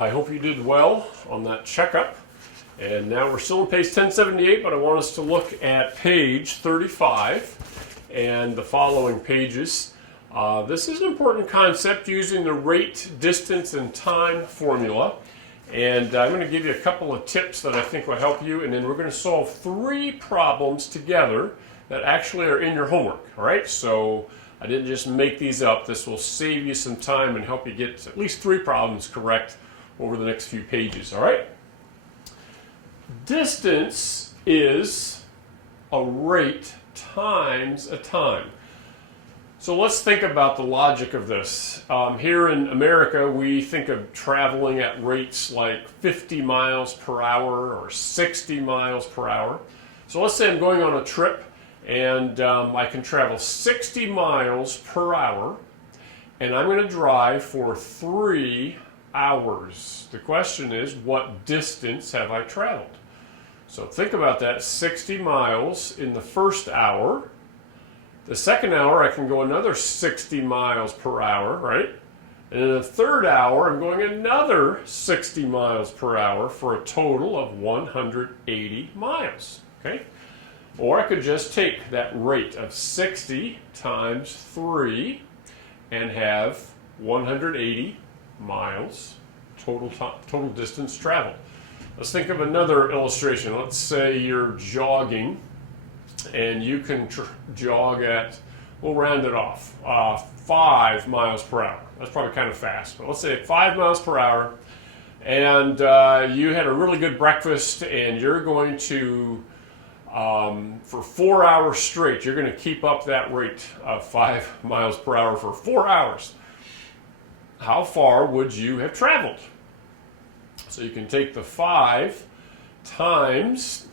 I hope you did well on that checkup. And now we're still on page 1078, but I want us to look at page 35 and the following pages. This is an important concept using the rate, distance, and time formula. And I'm going to give you a couple of tips that I think will help you, and then we're going to solve 3 problems together that actually are in your homework. All right, so I didn't just make these up. This will save you some time and help you get at least 3 problems correct over the next few pages. All right. Distance is a rate times a time. So let's think about the logic of this. Here in America, we think of traveling at rates like 50 miles per hour or 60 miles per hour. So let's say I'm going on a trip and I can travel 60 miles per hour and I'm going to drive for 3 hours. The question is, what distance have I traveled? So think about that, 60 miles in the first hour. The second hour, I can go another 60 miles per hour, right? And in the third hour, I'm going another 60 miles per hour for a total of 180 miles, okay? Or I could just take that rate of 60 times 3 and have 180 miles total distance traveled. Let's think of another illustration. Let's say you're jogging and you can jog at, we'll round it off, 5 miles per hour. That's probably kind of fast, but let's say 5 miles per hour, and you had a really good breakfast, and you're going to, for 4 hours straight, you're going to keep up that rate of 5 miles per hour for 4 hours. How far would you have traveled? So you can take the 5 miles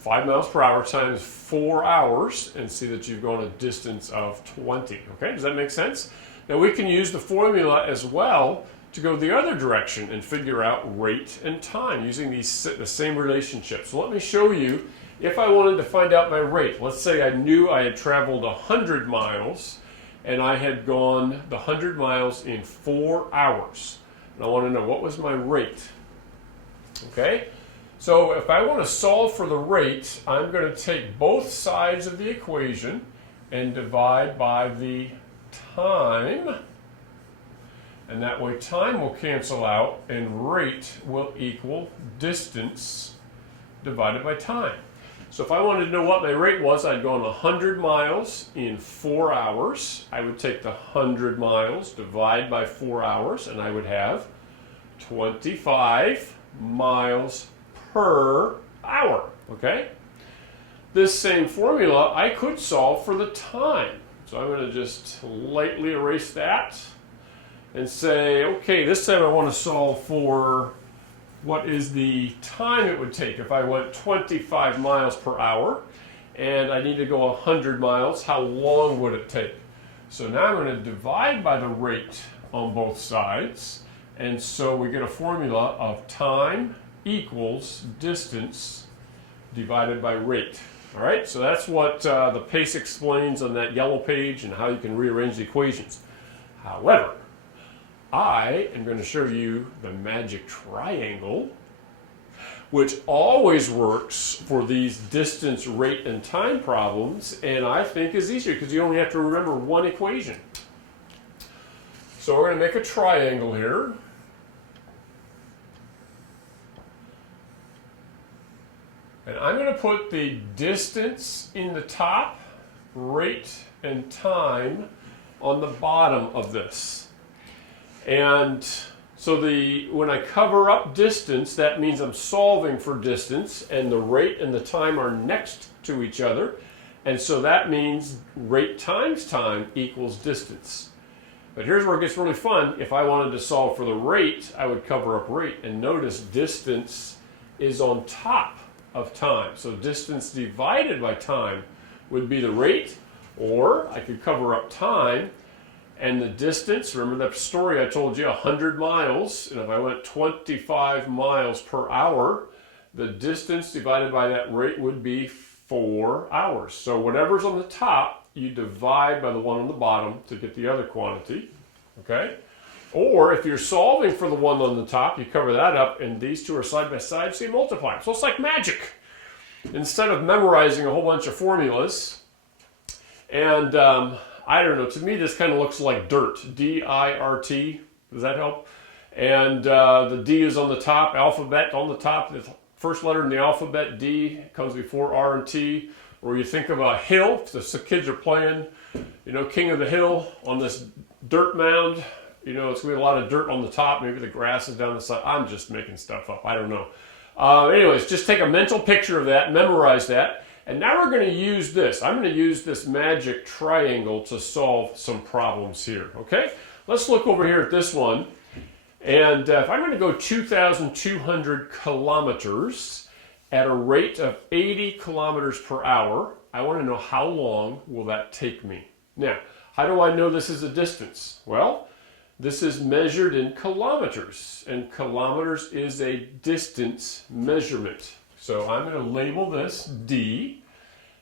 per hour times 4 hours and see that you've gone a distance of 20. Okay, does that make sense? Now we can use the formula as well to go the other direction and figure out rate and time using the same relationship. So let me show you if I wanted to find out my rate. Let's say I knew I had traveled 100 miles and I had gone the 100 miles in 4 hours. And I want to know what was my rate. Okay? So if I want to solve for the rate, I'm going to take both sides of the equation and divide by the time. And that way time will cancel out and rate will equal distance divided by time. So if I wanted to know what my rate was, I'd go on 100 miles in 4 hours. I would take the 100 miles, divide by 4 hours, and I would have 25 miles per hour, okay? This same formula, I could solve for the time. So I'm going to just lightly erase that and say, okay, this time I want to solve for what is the time it would take if I went 25 miles per hour and I need to go 100 miles, how long would it take? So now I'm going to divide by the rate on both sides, and so we get a formula of time equals distance divided by rate. All right, so that's what the PACE explains on that yellow page and how you can rearrange the equations. However, I am going to show you the magic triangle, which always works for these distance, rate, and time problems, and I think is easier because you only have to remember one equation. So we're going to make a triangle here. And I'm going to put the distance in the top, rate and time on the bottom of this. And so when I cover up distance, that means I'm solving for distance, and the rate and the time are next to each other. And so that means rate times time equals distance. But here's where it gets really fun. If I wanted to solve for the rate, I would cover up rate. And notice distance is on top of time. So distance divided by time would be the rate, or I could cover up time and the distance. Remember that story I told you, 100 miles, and if I went 25 miles per hour, the distance divided by that rate would be 4 hours. So whatever's on the top, you divide by the one on the bottom to get the other quantity, okay? Or if you're solving for the one on the top, you cover that up, and these two are side by side, so you multiply them. So it's like magic. Instead of memorizing a whole bunch of formulas, and I don't know, to me this kind of looks like dirt, D-I-R-T, does that help? And the D is on the top, alphabet on the top, the first letter in the alphabet, D, comes before R and T. Or you think of a hill, if the kids are playing, you know, King of the Hill on this dirt mound, you know, it's going to be a lot of dirt on the top, maybe the grass is down the side. I'm just making stuff up, I don't know. Anyways, just take a mental picture of that, memorize that, and now we're going to use this. I'm going to use this magic triangle to solve some problems here, okay? Let's look over here at this one, and if I'm going to go 2,200 kilometers at a rate of 80 kilometers per hour, I want to know how long will that take me. Now, how do I know this is a distance? Well, this is measured in kilometers, and kilometers is a distance measurement. So I'm going to label this D.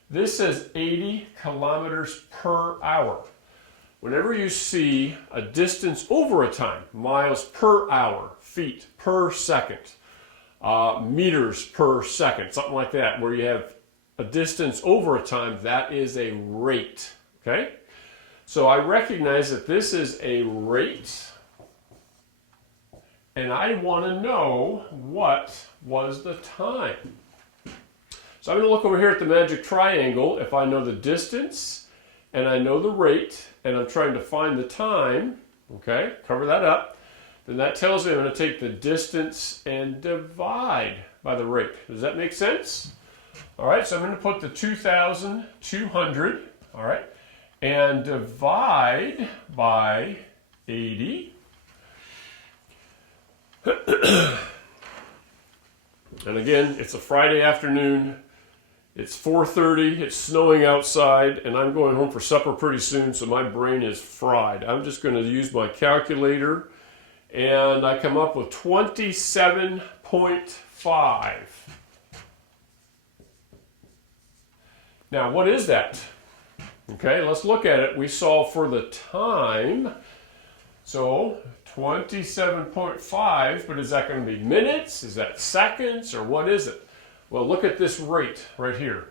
This says 80 kilometers per hour. Whenever you see a distance over a time, miles per hour, feet per second, meters per second, something like that, where you have a distance over a time, that is a rate, okay? So I recognize that this is a rate, and I want to know what was the time. So I'm going to look over here at the magic triangle. If I know the distance, and I know the rate, and I'm trying to find the time, okay, cover that up, then that tells me I'm going to take the distance and divide by the rate. Does that make sense? All right, so I'm going to put the 2,200, all right, and divide by 80. And again, it's a Friday afternoon. It's 4:30, it's snowing outside, and I'm going home for supper pretty soon, so my brain is fried. I'm just going to use my calculator, and I come up with 27.5. Now, what is that? Okay, let's look at it. We solve for the time. So 27.5, but is that going to be minutes? Is that seconds? Or what is it? Well, look at this rate right here.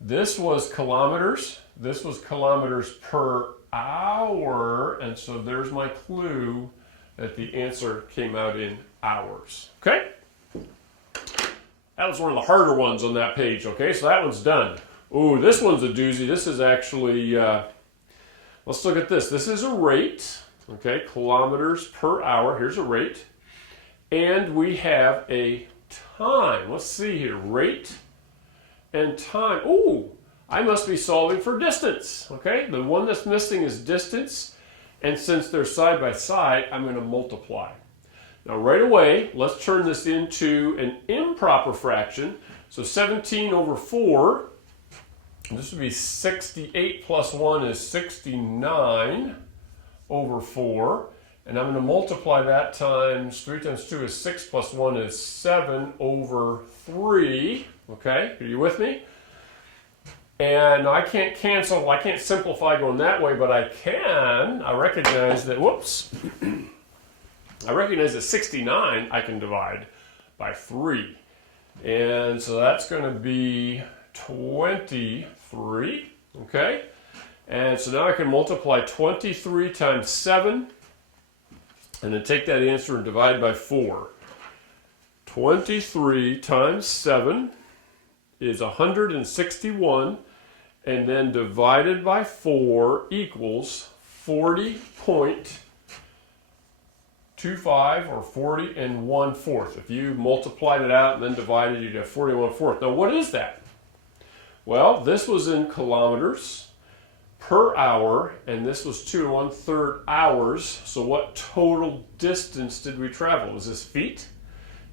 This was kilometers. This was kilometers per hour. And so there's my clue that the answer came out in hours. Okay? That was one of the harder ones on that page. Okay, so that one's done. Ooh, this one's a doozy. This is actually, let's look at this. This is a rate. Okay, kilometers per hour. Here's a rate. And we have a time. Let's see here. Rate and time. Ooh, I must be solving for distance. Okay, the one that's missing is distance. And since they're side by side, I'm going to multiply. Now, right away, let's turn this into an improper fraction. So 17 over 4. This would be 68 plus 1 is 69 over 4. And I'm going to multiply that times 3 times 2 is 6 plus 1 is 7 over 3. Okay, are you with me? And I can't cancel, I can't simplify going that way, but I can. I recognize that, whoops. I recognize that 69 I can divide by 3. And so that's going to be 23. Okay? And so now I can multiply 23 times 7. And then take that answer and divide by 4. 23 times 7 is 161, and then divided by 4 equals 40.25, or 40 and 1/4. If you multiplied it out and then divided, you'd have 40 and 1/4. Now, what is that? Well, this was in kilometers per hour, and this was 2 1/3 hours. So what total distance did we travel? Is this feet?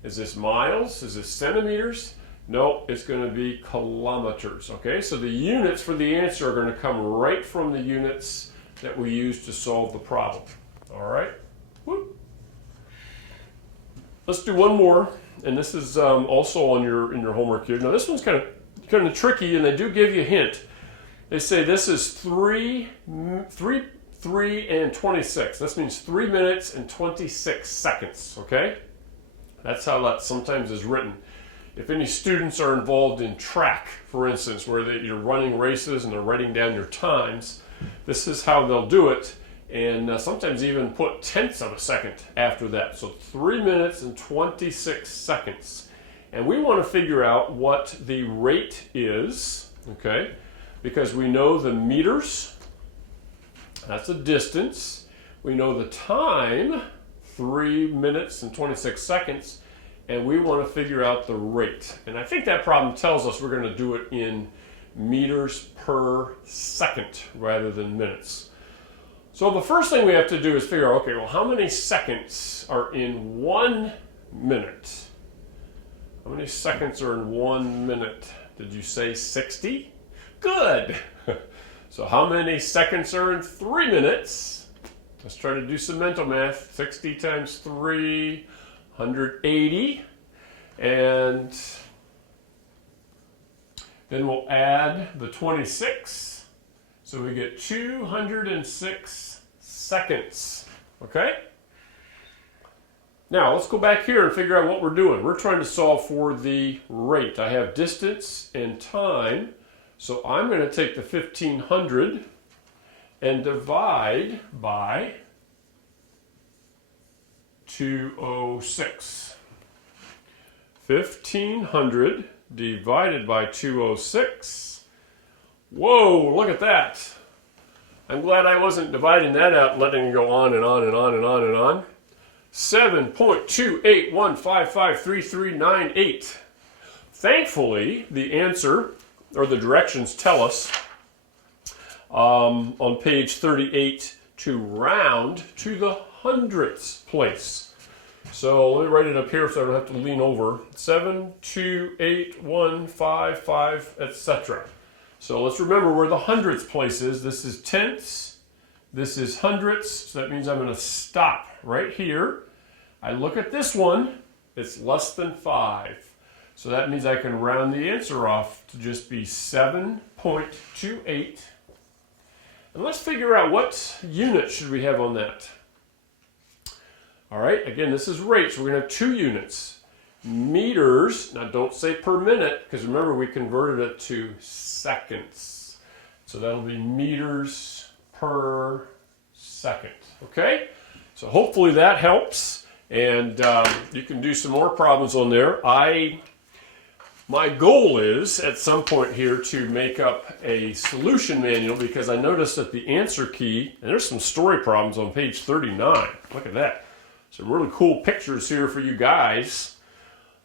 Is this miles? Is this centimeters? No, it's going to be kilometers. Okay, so the units for the answer are going to come right from the units that we use to solve the problem. All right. Whoop. Let's do one more, and this is also on in your homework here. Now this one's kind of tricky, and they do give you a hint. They say this is 3 3 and 26. This means 3 minutes and 26 seconds, okay? That's how that sometimes is written. If any students are involved in track, for instance, where you're running races and they're writing down your times, this is how they'll do it, and sometimes even put tenths of a second after that. So 3 minutes and 26 seconds. And we want to figure out what the rate is, okay? Because we know the meters, that's a distance. We know the time, 3 minutes and 26 seconds, and we want to figure out the rate. And I think that problem tells us we're going to do it in meters per second rather than minutes. So the first thing we have to do is figure out, okay, well, how many seconds are in 1 minute? How many seconds are in 1 minute? Did you say 60? Good. So how many seconds are in 3 minutes? Let's try to do some mental math. 60 times 3, 180. And then we'll add the 26. So we get 206 seconds. Okay? Now let's go back here and figure out what we're doing. We're trying to solve for the rate. I have distance and time. So I'm going to take the 1500 and divide by 206. 1500 divided by 206. Whoa, look at that. I'm glad I wasn't dividing that out and letting it go on and on and on and on and on. 7.281553398. Thankfully, the answer, or the directions tell us on page 38 to round to the hundredths place. So let me write it up here so I don't have to lean over. 7281555, etc. So let's remember where the hundredths place is. This is tenths. This is hundredths. So that means I'm going to stop right here. I look at this one. It's less than 5. So that means I can round the answer off to just be 7.28. And let's figure out what unit should we have on that. All right, again, this is rate, so we're going to have 2 units. Meters, now don't say per minute, because remember we converted it to seconds. So that'll be meters per second, okay? So hopefully that helps, and you can do some more problems on there. My goal is, at some point here, to make up a solution manual, because I noticed that the answer key, and there's some story problems on page 39. Look at that. Some really cool pictures here for you guys.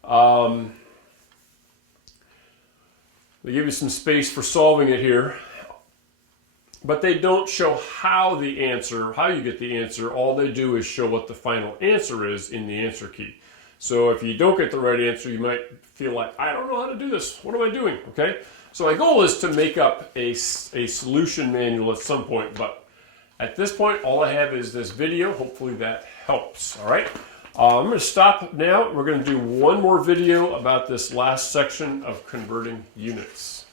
They give you some space for solving it here. But they don't show how you get the answer. All they do is show what the final answer is in the answer key. So if you don't get the right answer, you might feel like, I don't know how to do this. What am I doing? Okay. So my goal is to make up a solution manual at some point. But at this point, all I have is this video. Hopefully that helps. All right. I'm going to stop now. We're going to do one more video about this last section of converting units.